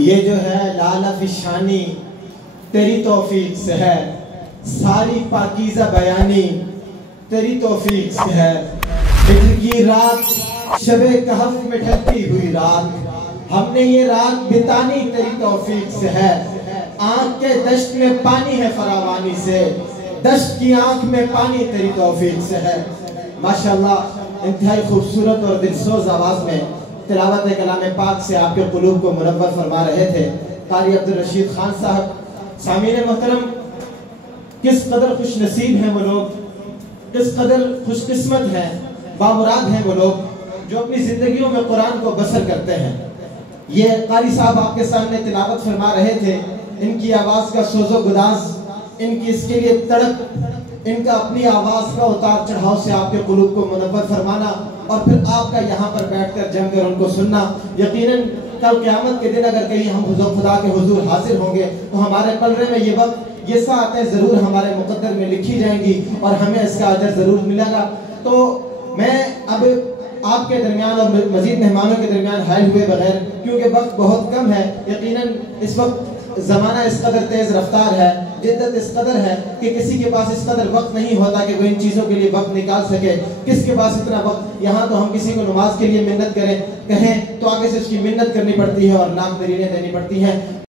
یہ جو ہے لالہ فشانی تیری توفیق سے ہے، ساری پاکیزہ بیانی تیری توفیق سے ہے۔ کی رات شب کہف میں ڈھلتی ہوئی رات، ہم نے یہ رات بتانی تیری توفیق سے ہے۔ آنکھ کے دشت میں پانی ہے فراوانی سے، دشت کی آنکھ میں پانی تیری توفیق سے ہے۔ ماشاءاللہ انتہائی خوبصورت اور دلسوز آواز میں تلاوت کلام پاک سے آپ کے قلوب کو منور فرما رہے تھے قاری عبدالرشید خان صاحب۔ سامعین محترم، کس قدر خوش نصیب ہیں وہ لوگ، کس قدر خوش قسمت ہیں، بامراد ہیں وہ لوگ جو اپنی زندگیوں میں قرآن کو بسر کرتے ہیں۔ یہ قاری صاحب آپ کے سامنے تلاوت فرما رہے تھے، ان کی آواز کا سوز و گداز، ان کی اس کے لیے تڑپ، ان کا اپنی آواز کا اتار چڑھاؤ سے آپ کے قلوب کو منور فرمانا اور پھر آپ کا یہاں پر بیٹھ کر جم کر ان کو سننا، یقیناً کل قیامت کے دن اگر کہیں ہم حضور خدا کے حضور حاضر ہوں گے تو ہمارے پلڑے میں یہ وقت یہ ساعتیں ضرور ہمارے مقدر میں لکھی جائیں گی اور ہمیں اس کا اجر ضرور ملے گا۔ تو میں اب آپ کے درمیان اور مزید مہمانوں کے درمیان حائل ہوئے بغیر، کیونکہ وقت بہت کم ہے، یقیناً اس وقت زمانہ اس قدر تیز رفتار ہے، جدت اس قدر ہے کہ کسی کے پاس اس قدر وقت نہیں ہوتا کہ وہ ان چیزوں کے لیے وقت نکال سکے۔ کس کے پاس اتنا وقت؟ یہاں تو ہم کسی کو نماز کے لیے منت کہیں تو آگے سے اس کی منت کرنی پڑتی ہے اور نام نرینیں دینی پڑتی ہیں۔